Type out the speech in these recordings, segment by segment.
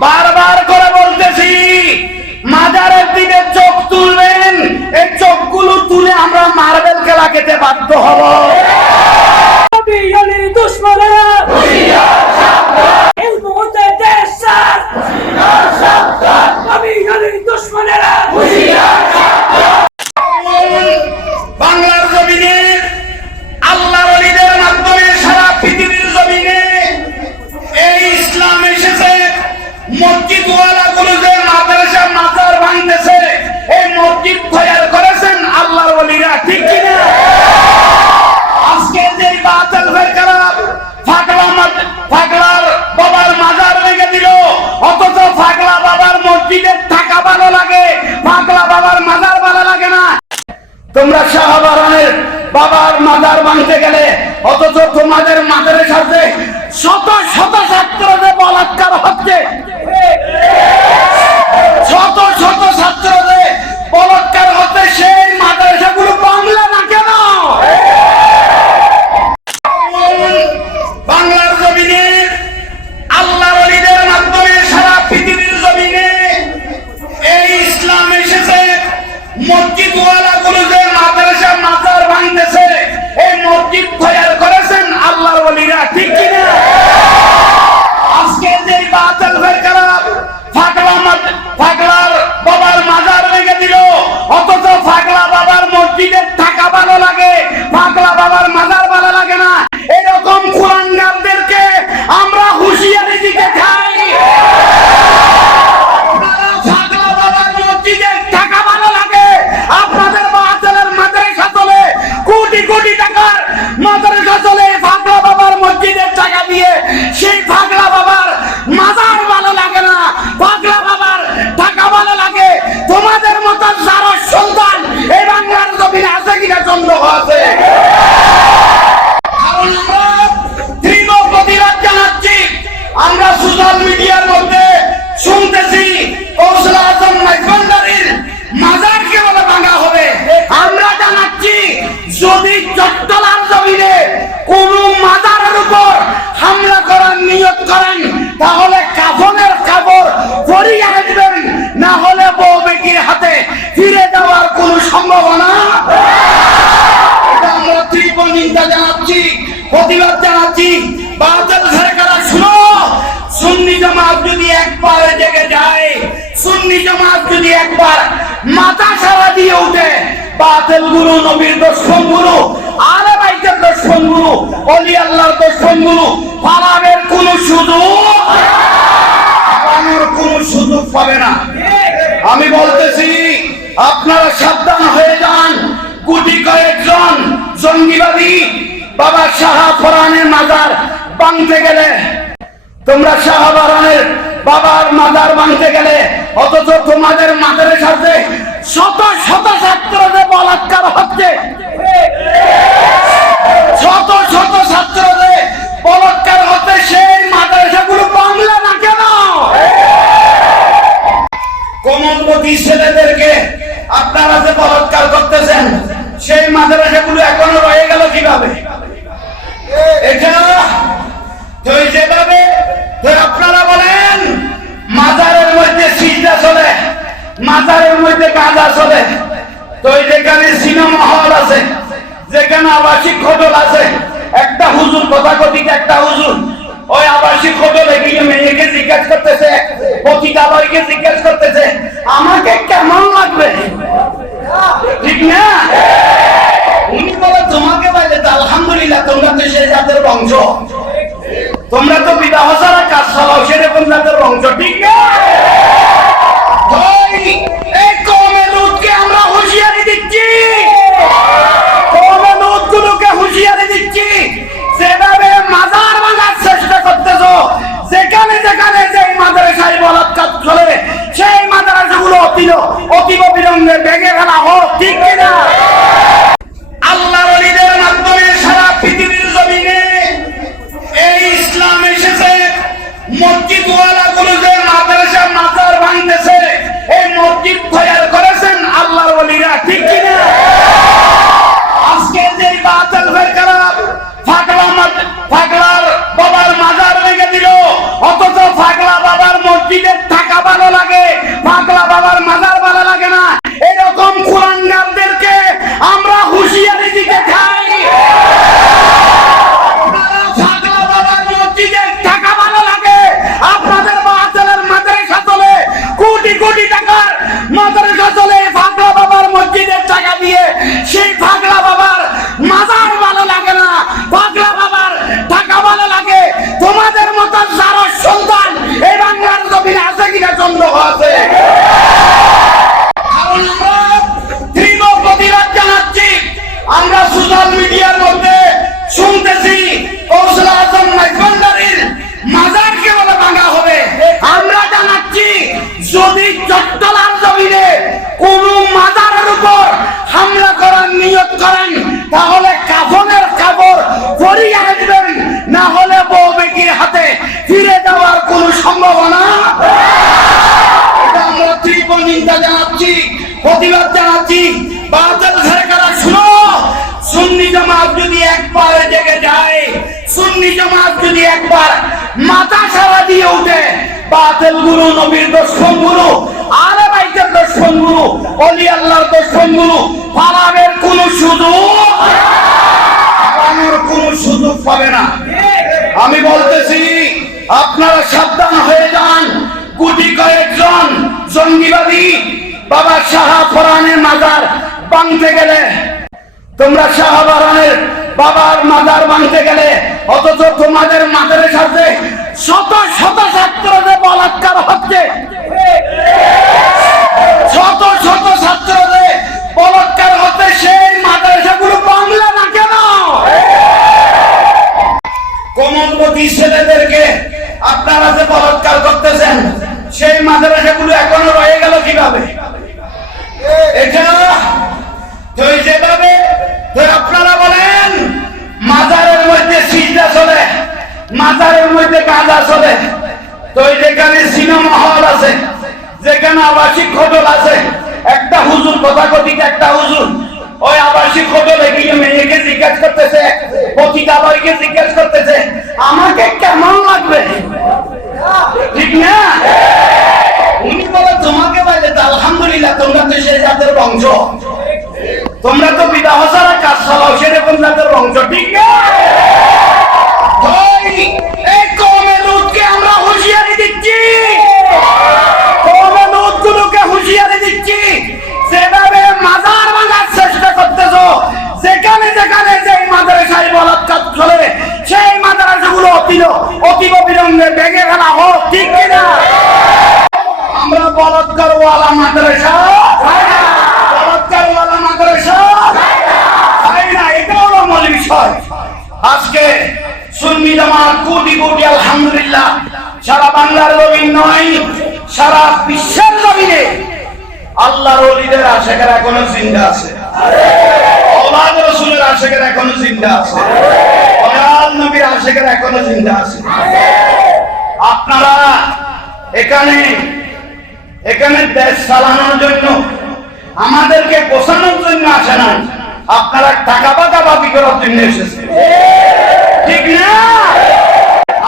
বারবার করে বলতেছি, মাজারের দিকে চোখ তুলবেন, এই চোখগুলো তুলে আমরা মার্বেল খেলা খেতে বাধ্য হব। দুশ্মনেরা দুশ্মনেরা। অথচ তোমাদের মাজারের সাথে শত শত ছাত্রদের বলাৎকার হচ্ছে। প্রতিবাদ জানাচ্ছি, বাতিল সরকার শুনো সুন্নি জামাত যদি একবার জেগে যায়, সুন্নি জামাত যদি একবার মাথা সারা দিয়ে উঠে, বাতিল গুরু, নবীর দর্শন গুরু, আলে বাইতের দর্শন গুরু, অলি আল্লাহর দর্শন গুরু, পালাবের কোন সুযোগ কোন সুযোগ পাবে না। আমি বলতেছি, আপনারা সাবধান হয়ে যান। গুটি কয়েকজন জঙ্গিবাদী বাবা শাহা ফরানের মাজার ভাঙতে গেলে, তোমরা শাহবারানের বাবার মাজার ভাঙতে গেলে, অথচ তোমাদের মাজারের সাথে শত শত ছাত্রদের বলাৎকার হচ্ছে। শত শত ছাত্রদের বলাৎকার হচ্ছে, সেই মাদ্রাসাগুলো বাংলা না কেন? কোমলমতি ছেলেদেরকে আপনারা যে বলাৎকার করতেছেন, সেই মাদ্রাসাগুলো এখনও রয়ে গেল কীভাবে এটা তো যেভাবে তো আপনারা বলেন মাজারের মধ্যে সিজদা চলে মাজারের মধ্যে গাঁজা চলে তো এই যেখানে সিনেমা হল আছে যেখানে আবাসিক হোটেল আছে, একটা হুজুর তথাকথিত একটা হুজুর। ওই আবাসিক হোটেলে গিয়ে মেয়েকে জিজ্ঞাসা করতেছে, পতিতা বাড়িকে জিজ্ঞাসা করতেছে, আমাকে কেমন লাগবে? ঠিক না? উনি বলে, তোমাকে তো আলহামদুলিল্লাহ, তোমরা তো সেই জাতের বংশ। তোমরা তো বিবাহ ছাড়া কাজ চালাও, সেরকম জাতের অতি অতীব বিলম্বে ব্যাগে ফেলা হোক ঠিক কিনা? প্রতিবাদ জানাচ্ছি। বাতিল সরকার শুনো? সুন্নি জামাত যদি একবার জেগে যায়, সুন্নি জামাত যদি একবার মাথা সারা দিয়ে উঠে, বাতিল গুরু, নবীর দর্শন গুরু, আলে বাইতের দর্শন গুরু, অলি আল্লাহর দর্শন গুরু, পালাবের কোন সুযোগ পালানোর কোন সুযোগ পাবে না। আমি বলতেছি, আপনারা সাবধান হয়ে যান। গুটি কয়েকজন জঙ্গিবাদী বাবা শাহা ফরানের মাজার ভাঙতে গেলে, তোমরা শাহবারানের বাবার মাজার ভাঙতে গেলে, অথচ তোমাদের মাজারের সাথে চলে। তো যেখানে সিনেমা হল আছে, যেখানে আবাসিক হোটেল আছে, একটা হুজুর, কথা কথিত একটা হুজুর, ওই আবাসিক হোটেলে গিয়ে মেয়েকে জিজ্ঞেস করতেছে পতিতাবাড়িকে জিজ্ঞেস করতেছে, আমাকে কেমন লাগবে? ঠিক না? উনি বলে, তোমাকে বলে আলহামদুলিল্লাহ, তোমরা তো সেই জাতের বংশ। তোমরা তো বিবাহ ছাড়া কাজ চালাও সেরকম জাতের বংশ। ঠিক না? বলৎকারওয়ালা মাদ্রাসা। বলৎকারওয়ালা মাদ্রাসা। না? এটা হলো মূল বিষয়। আজকে সুন্নি জামাত কোটি কোটি, আলহামদুলিল্লাহ, সারা বাংলার জমিন নয়, সারা বিশ্বের জমিনে আল্লাহর ওলিদের আশেকের এখনও জিন্দা আছে। ওলাদ রসুলের আশেকের এখনও জিন্দা আছে। দয়াল নবীর আশেকের এখনও জিন্দা আছে। আপনারা এখানে এখানে দেশ চালানোর জন্য আমাদেরকে বসানোর জন্য আসে না আপনারা টাকা পাকা বাকি করার জন্য এসেছেন। ঠিক না?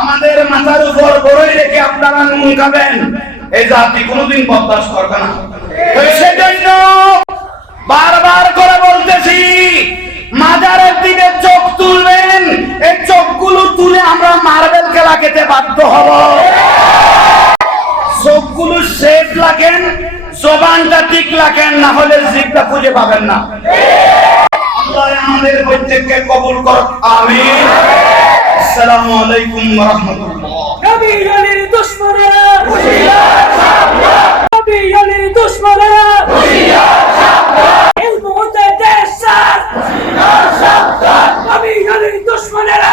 আমাদের মাথার উপর বড়ই রেখে আপনারা নুন খাবেন। এই জাতি কোনোদিন বরদাস্ত করবে না। সেজন্য বারবার করে বলতেছি, মাজারের দিকে চোখ তুলবেন। এই চোখগুলো তুলে আমরা মার্বেল খেলা খেতে বাধ্য হব। চোখগুলো সেট লাগেন জবানটা ঠিক লাগেন না হলে জিভটা খুঁজে পাবেন না। আমাদের প্রত্যেককে কবুল কর আমি আসসালামু আলাইকুম ওয়া রাহমাতুল্লাহ। নবী আলীর দুশ্মনেরা। নবী আলীর দুশ্মনেরা দেশ ছাড় নবী আলীর দুশ্মনেরা